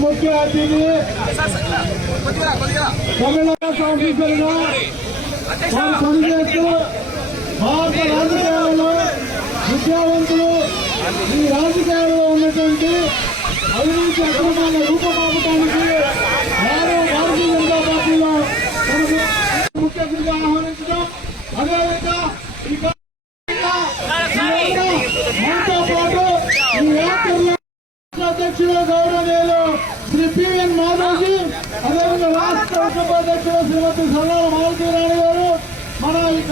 मुख्य अतिथि కమలాస్ ఆఫీసర్గా పనిచేస్తూ భారత రాజకీయాలలో విద్యావంతులు ఈ రాజకీయాల్లో ఉన్నటువంటి అవినీతి అక్రమాల రూపమాపటానికి వారు భారతీయ జనతా పార్టీలో ముఖ్య అతిథిగా ఆహ్వానించడం అదేవిధంగా మనతో పాటు ఈ యాత్రలో అధ్యక్షులు గౌరవనీయులు శ్రీ పిఎన్ మాధవ్జీ అదేవిధంగా రాష్ట్ర ఉపాధ్యక్షులు శ్రీమతి సల్లాల మాలతీరాణి గారు మన ఈ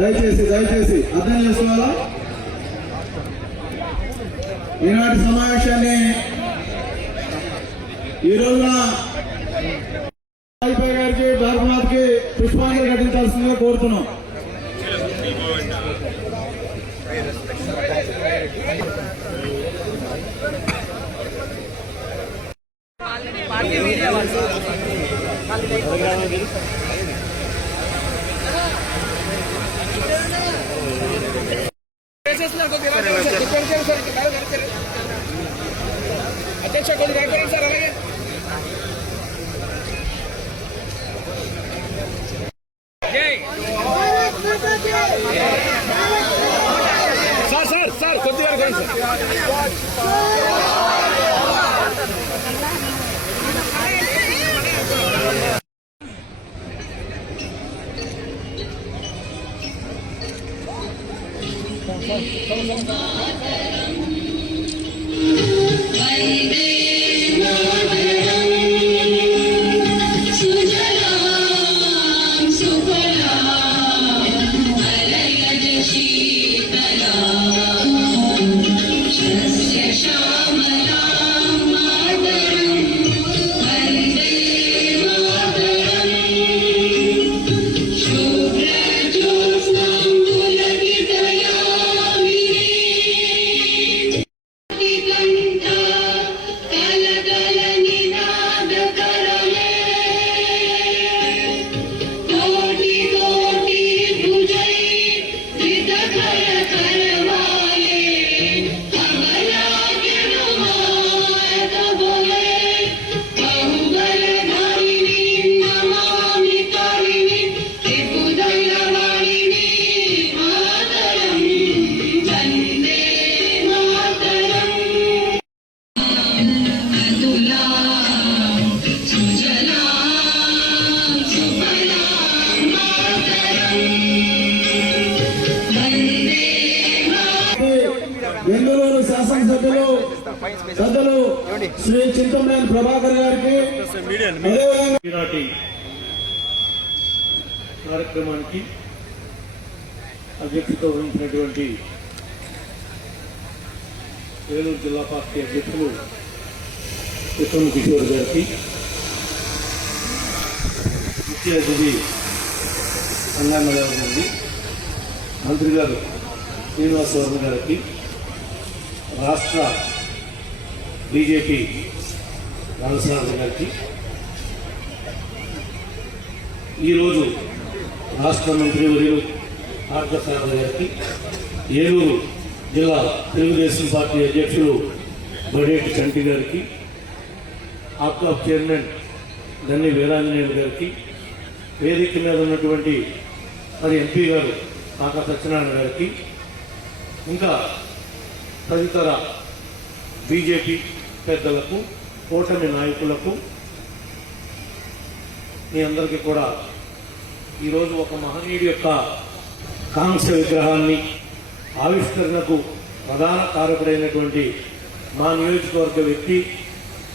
దయచేసి అర్థం చేసుకోవాలా. ఈనాటి సమావేశాన్ని ఈ రోజున వాజ్పేయి గారికి భారతమాతకి పుష్పాంజలి ఘటించాల్సిందిగా కోరుతున్నాం. అధ్యక్ష కొద్దిగా సార్ అలాగే సార్ కొద్దిగా బెంగళూరు శాసనసభ్యులు పెద్దలు శ్రీ చింతమనేని ప్రభాకర్ గారికి ఈనాటి కార్యక్రమానికి అధ్యక్షత వహించినటువంటి ఏలూరు జిల్లా పార్టీ అధ్యక్షులు కృష్ణ కిషోర్ గారికి, ముఖ్య అతిథి అన్నామదేవ గారికి, మంత్రి గారు శ్రీనివాసవర్మ గారికి, రాష్ట్ర బీజేపీ రామసాగర్ గారికి, ఈరోజు రాష్ట్ర మంత్రివర్యులు ఆర్గసాగర్ గారికి, ఏలూరు జిల్లా తెలుగుదేశం పార్టీ అధ్యక్షులు బడేటి చంటి గారికి, ఆప్కాప్ చైర్మన్ గన్ని వీరాంజనేయులు గారికి, వేదిక మీద ఉన్నటువంటి మరి ఎంపీ గారు కాకా సత్యనారాయణ గారికి, ఇంకా తదితర బీజేపీ పెద్దలకు, కూటమి నాయకులకు, మీ అందరికీ కూడా ఈరోజు ఒక మహనీయుడి యొక్క కాంస్య విగ్రహాన్ని ఆవిష్కరణకు ప్రధాన కారకుడైనటువంటి మా నియోజకవర్గ వ్యక్తి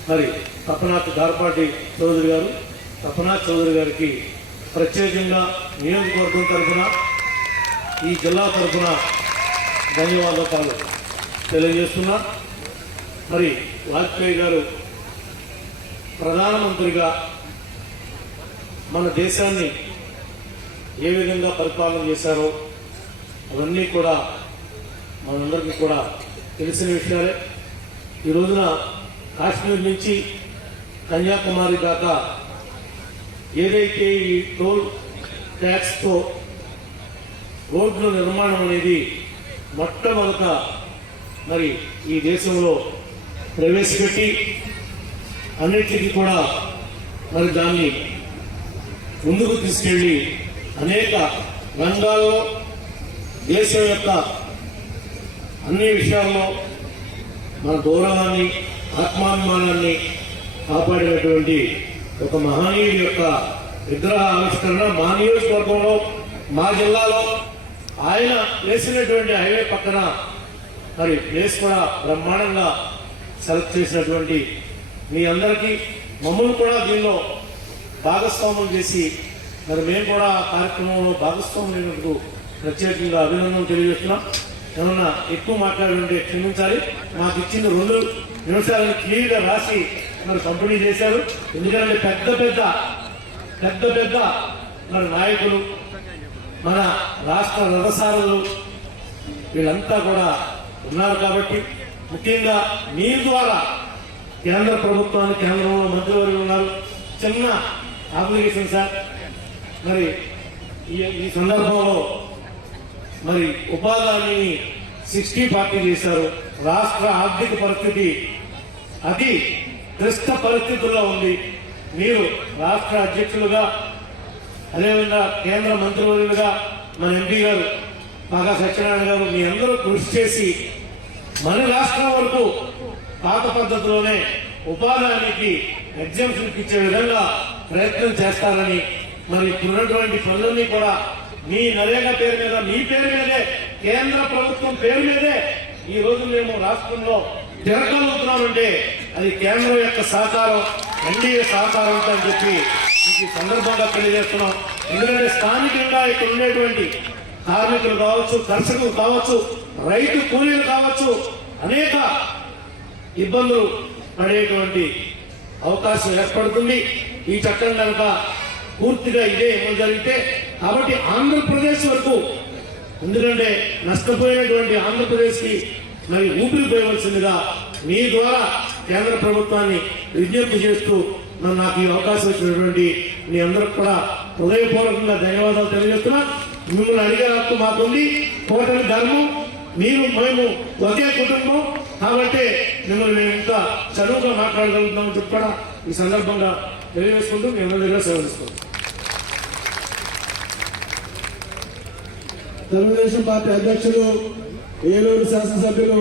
మరి తపనాథ్ గార్పాటి చౌదరి గారు, తపనాథ్ చౌదరి గారికి ప్రత్యేకంగా నియోజకవర్గం తరఫున, ఈ జిల్లా తరఫున ధన్యవాదాలు తెలియజేస్తున్నా. మరి వాజ్పేయి గారు ప్రధానమంత్రిగా మన దేశాన్ని ఏ విధంగా పరిపాలన చేశారో అవన్నీ కూడా మనందరికీ కూడా తెలిసిన విషయాలే. ఈ రోజున కాశ్మీర్ నుంచి కన్యాకుమారి దాకా ఏదైతే ఈ టోల్ ట్యాక్స్తో రోడ్ల నిర్మాణం అనేది మొట్టమొదట మరి ఈ దేశంలో ప్రవేశపెట్టి అన్నిటికీ కూడా మరి దాన్ని ముందుకు తీసుకెళ్లి అనేక రంగాల్లో దేశం యొక్క అన్ని విషయాల్లో మన గౌరవాన్ని, ఆత్మాభిమానాన్ని కాపాడినటువంటి ఒక మహనీయుడి యొక్క విగ్రహ ఆవిష్కరణ మా నియోజకవర్గంలో, మా జిల్లాలో ఆయన వేసినటువంటి హైవే పక్కన మరి ప్లేస్ కూడా బ్రహ్మాండంగా సెలెక్ట్ చేసినటువంటి మీ అందరికీ, మమ్మల్ని కూడా దీనిలో భాగస్వాములు చేసి మరి మేము కూడా కార్యక్రమంలో భాగస్వాములైనందుకు ప్రత్యేకంగా అభినందనలు తెలియజేస్తున్నాం. ఏమన్నా ఎక్కువ మాట్లాడుంటే క్షమించాలి. మాకు ఇచ్చిన 2 నిమిషాలను క్లియర్గా రాసి మరి పంపిణీ చేశారు. ఎందుకంటే పెద్ద పెద్ద మరి నాయకులు, మన రాష్ట్ర రథసారులు వీళ్ళంతా కూడా ఉన్నారు కాబట్టి ముఖ్యంగా మీ ద్వారా కేంద్ర ప్రభుత్వానికి కేంద్రంలో మంత్రివర్యులు ఉన్నారు. చిన్న అప్లికేషన్ సార్, మరి ఈ సందర్భంలో మరి ఉపాధి హామీని 60-40 చేశారు. రాష్ట్ర ఆర్థిక పరిస్థితి అతి క్లిష్ట పరిస్థితుల్లో ఉంది. మీరు రాష్ట్ర అధ్యక్షులుగా అదేవిధంగా కేంద్ర మంత్రివర్యులుగా మన ఎంపీ గారు బాగా సత్యనారాయణ గారు మీ అందరూ కృషి చేసి మన రాష్ట్రం వరకు పాత పద్ధతిలోనే ఉపాధి హామీకి ఎగ్జామ్షన్ ఇచ్చే విధంగా ప్రయత్నం చేస్తారని, మరి ఇప్పుడున్నటువంటి పనులన్నీ కూడా మీ నరేగా పేరు మీద, మీ పేరు మీదే, కేంద్ర ప్రభుత్వం పేరు మీదే ఈ రోజు మేము రాష్ట్రంలో తిరగలుగుతున్నామంటే అది కేంద్రం యొక్క సహకారం, ఎన్డీఏ సహకారం అని చెప్పి మీకు ఈ సందర్భంగా తెలియజేస్తున్నాం. ఎందుకంటే స్థానికంగా ఇక్కడ ఉండేటువంటి కార్మికులు కావచ్చు, కర్షకులు కావచ్చు, రైతు కూలీలు కావచ్చు, అనేక ఇబ్బందులు పడేటువంటి అవకాశం ఏర్పడుతుంది ఈ చట్టం కనుక పూర్తిగా ఇదే అమలు జరిగితే. కాబట్టి ఆంధ్రప్రదేశ్ వరకు, ఎందుకంటే నష్టపోయినటువంటి ఆంధ్రప్రదేశ్ కి మరి ఊపిరి పోయవలసిందిగా మీ ద్వారా కేంద్ర ప్రభుత్వాన్ని విజ్ఞప్తి చేస్తూ నాకు ఈ అవకాశం ఇచ్చినటువంటి మీ అందరికి కూడా హృదయపూర్వకంగా ధన్యవాదాలు తెలియజేస్తున్నా. మిమ్మల్ని అడిగే హక్కు మాకుంది. కోటమి ధర్మం, మేము ఒకే కుటుంబం కాబట్టి మిమ్మల్ని మేము ఇంకా చదువుగా మాట్లాడగలుగుతామని చెప్పి కూడా ఈ సందర్భంగా తెలియజేసుకుంటూ మీ అందరి దగ్గర సేవలిస్తున్నాం. తెలుగుదేశం పార్టీ అధ్యక్షులు, ఏలూరు శాసనసభ్యులు